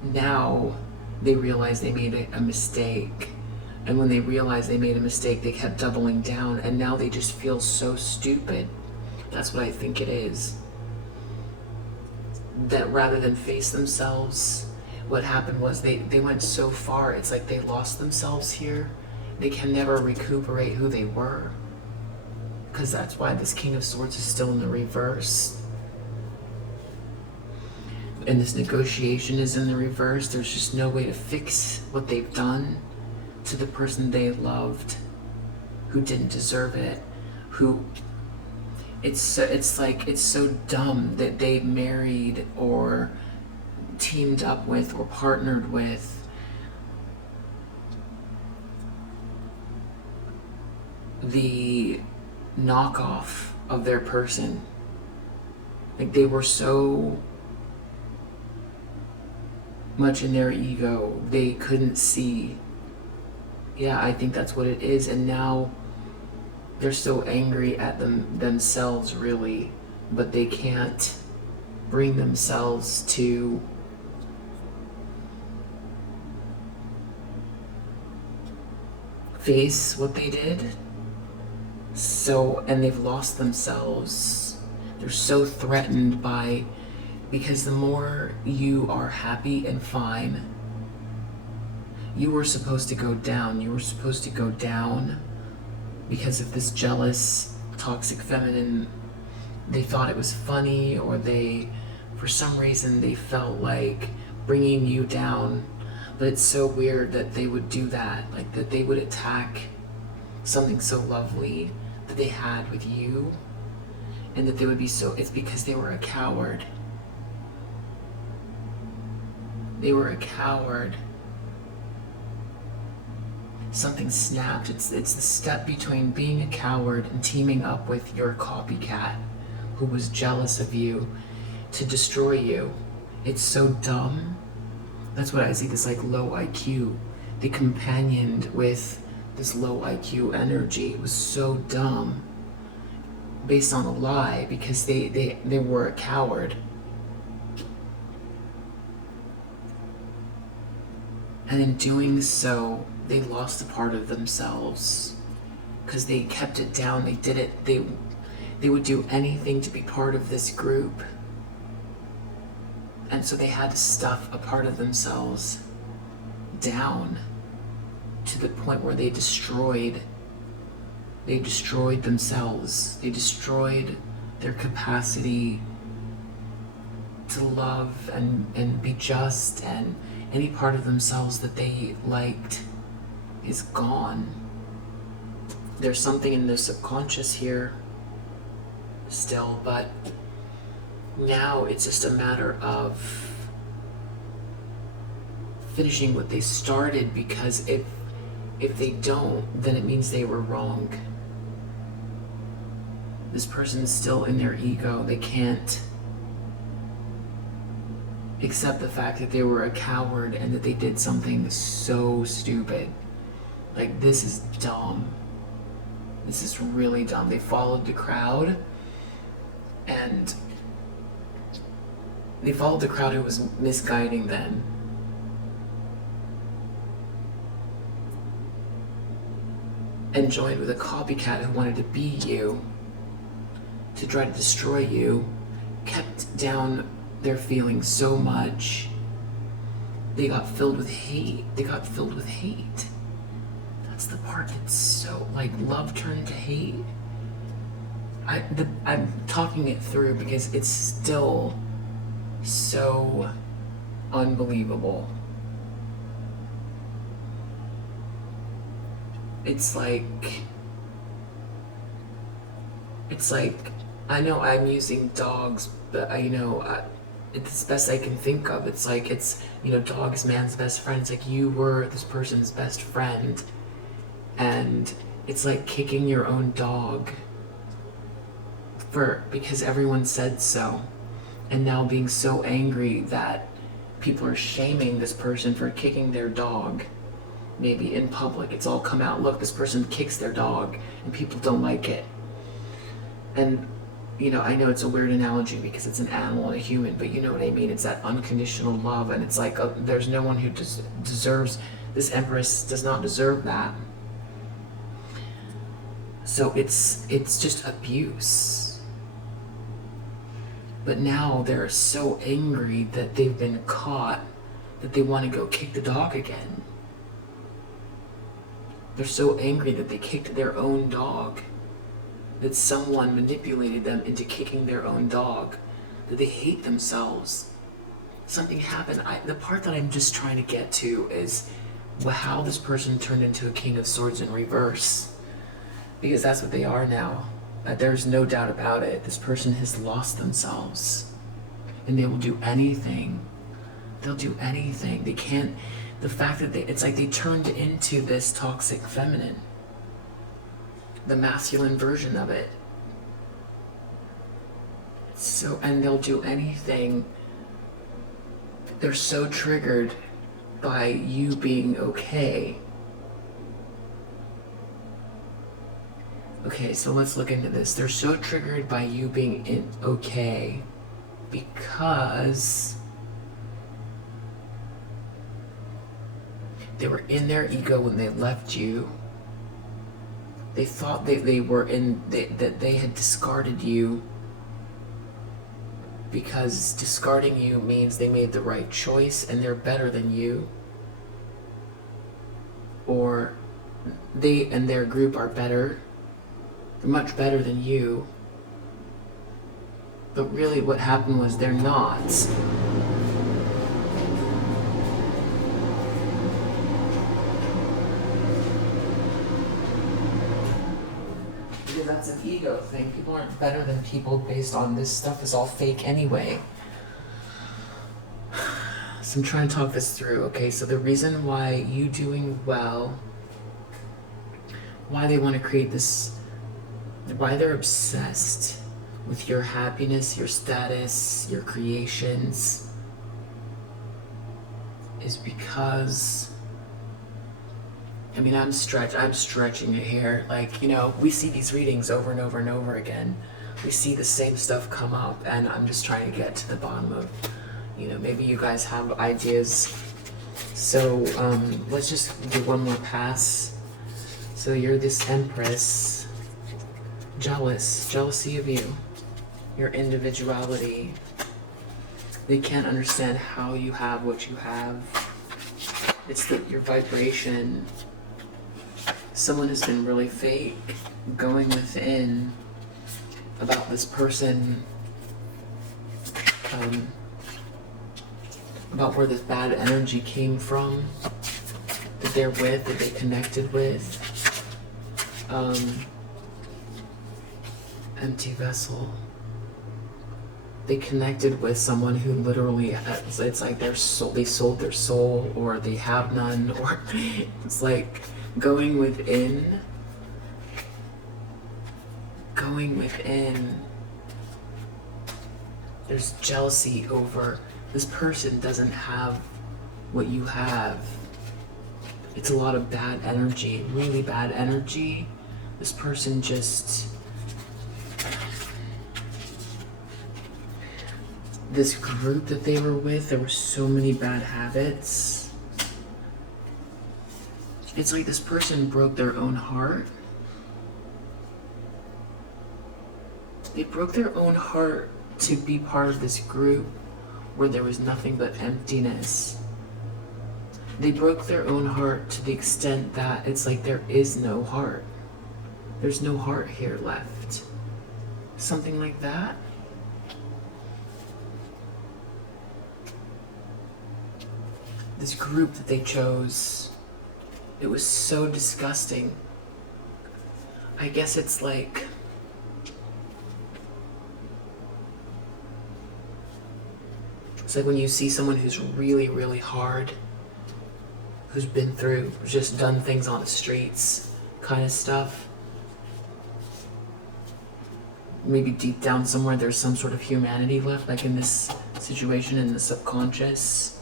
now they realized they made a mistake. And when they realized they made a mistake, they kept doubling down. And now they just feel so stupid. That's what I think it is. That rather than face themselves, what happened was they went so far. It's like they lost themselves here. They can never recuperate who they were. Because that's why this King of Swords is still in the reverse. And this negotiation is in the reverse. There's just no way to fix what they've done to the person they loved, who didn't deserve it, it's so dumb that they married or teamed up with or partnered with the knockoff of their person. Like, they were so much in their ego, they couldn't see. Yeah, I think that's what it is. And now they're so angry at themselves, really, but they can't bring themselves to face what they did. And they've lost themselves. They're so threatened because the more you are happy and fine, you were supposed to go down. You were supposed to go down because of this jealous, toxic feminine. They thought it was funny, or for some reason, they felt like bringing you down. But it's so weird that they would do that, like that they would attack something so lovely that they had with you, and that they would be it's because they were a coward. They were a coward. Something snapped. It's the step between being a coward and teaming up with your copycat who was jealous of you to destroy you. It's so dumb. That's what I see, this like low IQ. They companioned with this low IQ energy. It was so dumb. Based on a lie, because they were a coward. And in doing so, they lost a part of themselves because they kept it down. They would do anything to be part of this group. And so they had to stuff a part of themselves down to the point where they destroyed themselves. They destroyed their capacity to love and be just, and any part of themselves that they liked is gone. There's something in their subconscious here still, but now it's just a matter of finishing what they started, because if they don't, then it means they were wrong. This person's still in their ego. They can't accept the fact that they were a coward and that they did something so stupid. Like, this is dumb. This is really dumb. They followed the crowd, and they followed the crowd who was misguiding them. And joined with a copycat who wanted to be you, to try to destroy you, kept down their feelings so much. They got filled with hate. That's the part that's so, like, love turned to hate. I'm talking it through because it's still so unbelievable. It's like, I know I'm using dogs, but it's the best I can think of. It's like, dog is man's best friend. It's like you were this person's best friend, and it's like kicking your own dog because everyone said so, and now being so angry that people are shaming this person for kicking their dog. Maybe in public, it's all come out. Look, this person kicks their dog, and people don't like it. And I know it's a weird analogy because it's an animal and a human, but you know what I mean. It's that unconditional love, and it's like there's no one who deserves. This Empress does not deserve that. So it's just abuse. But now they're so angry that they've been caught that they want to go kick the dog again. They're so angry that they kicked their own dog, that someone manipulated them into kicking their own dog, that they hate themselves. Something happened. The part that I'm just trying to get to is how this person turned into a King of Swords in reverse. Because that's what they are now. There's no doubt about it. This person has lost themselves. And they will do anything. They'll do anything. They can't... The fact that it's like they turned into this toxic feminine. The masculine version of it. So, and they'll do anything. They're so triggered by you being okay. Okay, so let's look into this. They're so triggered by you being okay because they were in their ego when they left you. They thought that they had discarded you because discarding you means they made the right choice and they're better than you. Or they and their group are better. They're much better than you. But really what happened was they're not. Because that's an ego thing. People aren't better than people based on this stuff is all fake anyway. So I'm trying to talk this through, okay? So the reason why you doing well, why they want to create this, why they're obsessed with your happiness, your status, your creations, is because, I mean, I'm stretching it here. Like, we see these readings over and over and over again. We see the same stuff come up, and I'm just trying to get to the bottom of, maybe you guys have ideas So let's just do one more pass. So you're this Empress, jealousy of you, your individuality. They can't understand how you have what you have. It's your vibration. Someone has been really fake, going within about this person, about where this bad energy came from, that they're with, that they connected with. Empty vessel. They connected with someone who literally, it's like their soul, they sold their soul, or they have none, or it's like going within. There's jealousy over this person doesn't have what you have. It's a lot of bad energy, really bad energy. This person just, this group that they were with, there were so many bad habits. It's like this person broke their own heart. They broke their own heart to be part of this group where there was nothing but emptiness. They broke their own heart to the extent that it's like there is no heart. There's no heart here left. Something like that. This group that they chose, it was so disgusting. I guess it's like, it's like when you see someone who's really, really hard, who's been through, just done things on the streets, kind of stuff. Maybe deep down somewhere there's some sort of humanity left, like in this situation, in the subconscious.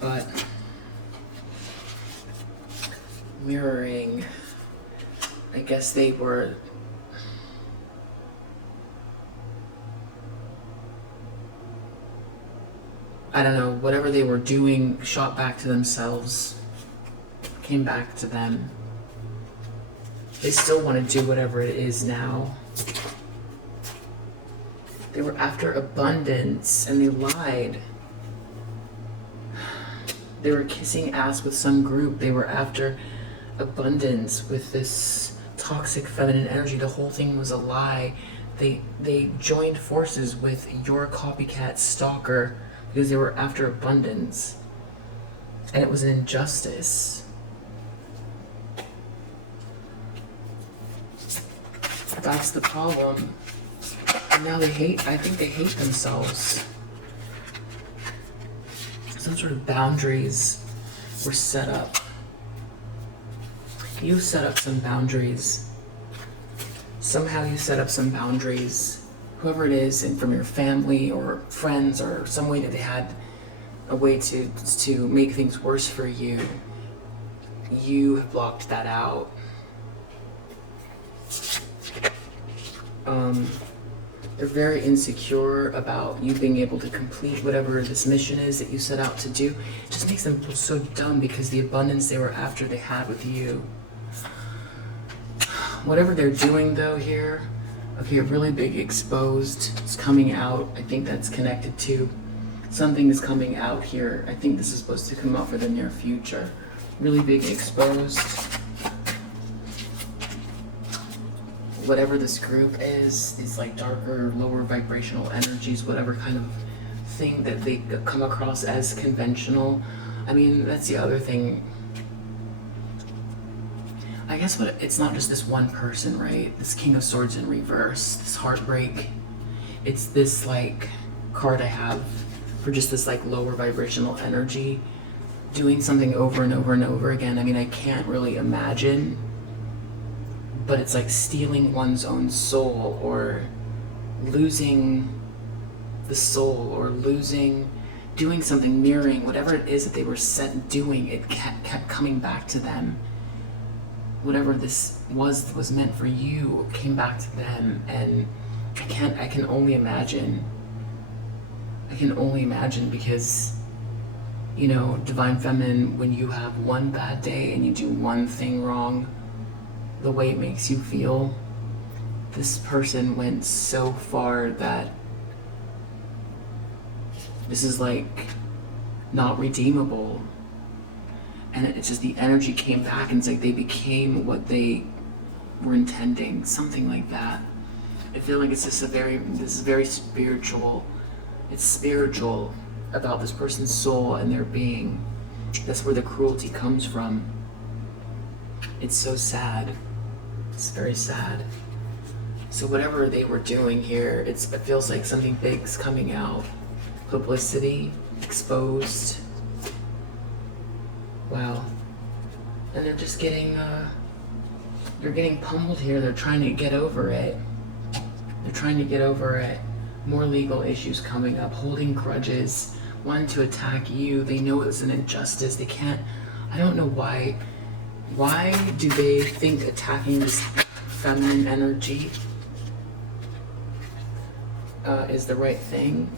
But mirroring, I guess they were, I don't know, whatever they were doing shot back to themselves, came back to them. They still want to do whatever it is now. They were after abundance and they lied. They were kissing ass with some group. They were after abundance with this toxic feminine energy. The whole thing was a lie. They joined forces with your copycat stalker because they were after abundance. And it was an injustice. That's the problem. And now I think they hate themselves. Some sort of boundaries were set up. You set up some boundaries. Somehow you set up some boundaries. Whoever it is, and from your family or friends or some way that they had a way to make things worse for you, you have blocked that out. They're very insecure about you being able to complete whatever this mission is that you set out to do. It just makes them feel so dumb because the abundance they were after they had with you. Whatever they're doing though here, okay, really big exposed, it's coming out. I think that's connected to something is coming out here. I think this is supposed to come out for the near future. Really big exposed. Whatever this group is, these like darker, lower vibrational energies, whatever kind of thing that they come across as conventional. I mean, that's the other thing. I guess it's not just this one person, right? This King of Swords in reverse, this heartbreak. It's this like card I have for just this like lower vibrational energy, doing something over and over and over again. I mean, I can't really imagine, but it's like stealing one's own soul, or losing the soul, or doing something, mirroring whatever it is that they were set doing. It kept coming back to them. Whatever this was meant for you came back to them, and I can only imagine because Divine Feminine, when you have one bad day and you do one thing wrong, the way it makes you feel, this person went so far that this is like not redeemable. And it's just the energy came back and it's like they became what they were intending, something like that. I feel like it's just this is very spiritual. It's spiritual about this person's soul and their being. That's where the cruelty comes from. It's so sad. It's very sad. So whatever they were doing here, it feels like something big's coming out. Publicity, exposed. Wow. And they're just getting pummeled here. They're trying to get over it. More legal issues coming up, holding grudges, wanting to attack you. They know it's an injustice. They can't, I don't know why. Why do they think attacking this feminine energy is the right thing?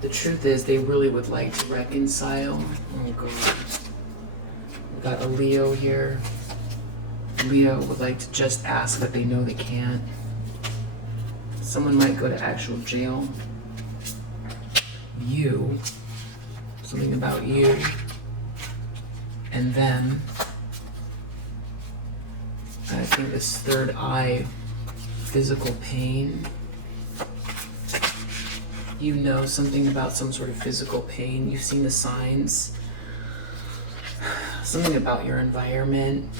The truth is, they really would like to reconcile. Oh God. We got a Leo here. Leo would like to just ask, but they know they can't. Someone might go to actual jail. You. Something about you. And then, I think this third eye, physical pain. You know something about some sort of physical pain. You've seen the signs. Something about your environment.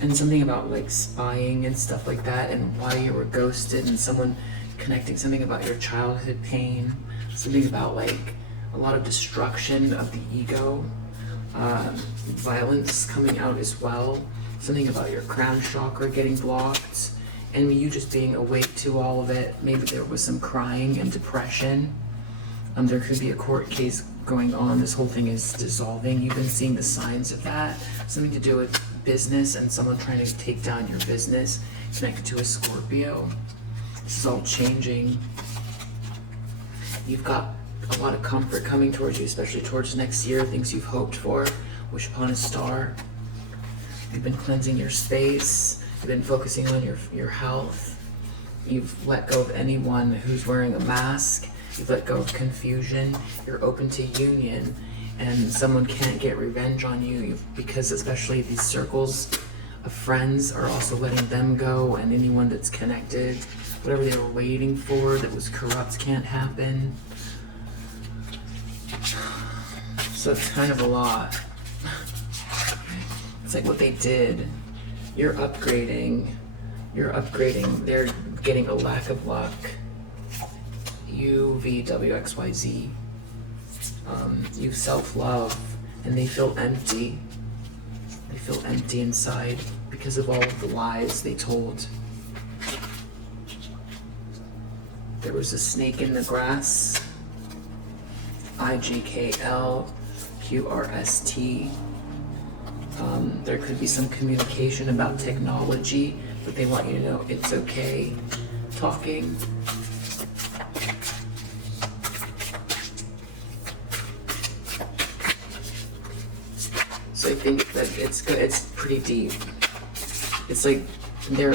And something about like spying and stuff like that, and why you were ghosted, and someone connecting something about your childhood pain. Something about like a lot of destruction of the ego. Violence coming out as well. Something about your crown chakra getting blocked. And you just being awake to all of it. Maybe there was some crying and depression. There could be a court case going on. This whole thing is dissolving. You've been seeing the signs of that. Something to do with business and someone trying to take down your business, connected to a Scorpio. This is all changing. You've got a lot of comfort coming towards you, especially towards next year, things you've hoped for. Wish upon a star. You've been cleansing your space. You've been focusing on your health. You've let go of anyone who's wearing a mask. You've let go of confusion. You're open to union. And someone can't get revenge on you because especially these circles of friends are also letting them go, and anyone that's connected, whatever they were waiting for that was corrupt can't happen. So it's kind of a lot. It's like what they did. You're upgrading. They're getting a lack of luck. UVWXYZ. You self-love, and they feel empty. They feel empty inside because of all of the lies they told. There was a snake in the grass. IGKLQRST. There could be some communication about technology, but they want you to know it's okay talking. So I think that it's good. It's pretty deep. It's like they're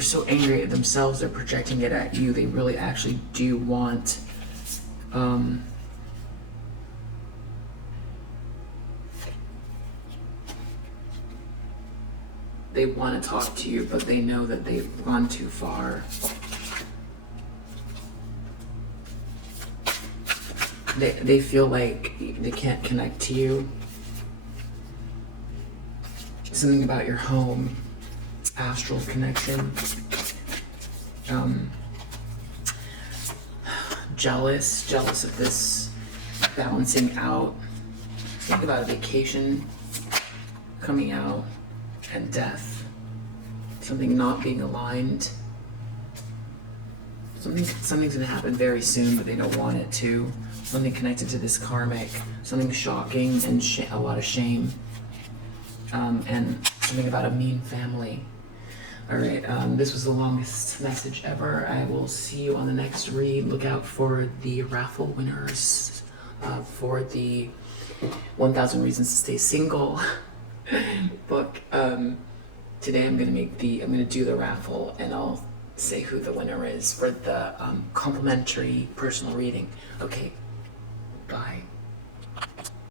so angry at themselves. They're projecting it at you. They really actually do want. They want to talk to you, but they know that they've gone too far. They feel like they can't connect to you. Something about your home, astral connection. Jealous of this balancing out. Think about a vacation coming out and death. Something not being aligned. Something's gonna happen very soon, but they don't want it to. Something connected to this karmic. Something shocking and a lot of shame. And something about a mean family. Alright, this was the longest message ever. I will see you on the next read. Look out for the raffle winners. for the 1000 Reasons to Stay Single book. Today I'm gonna do the raffle, and I'll say who the winner is for the complimentary personal reading. Okay, bye.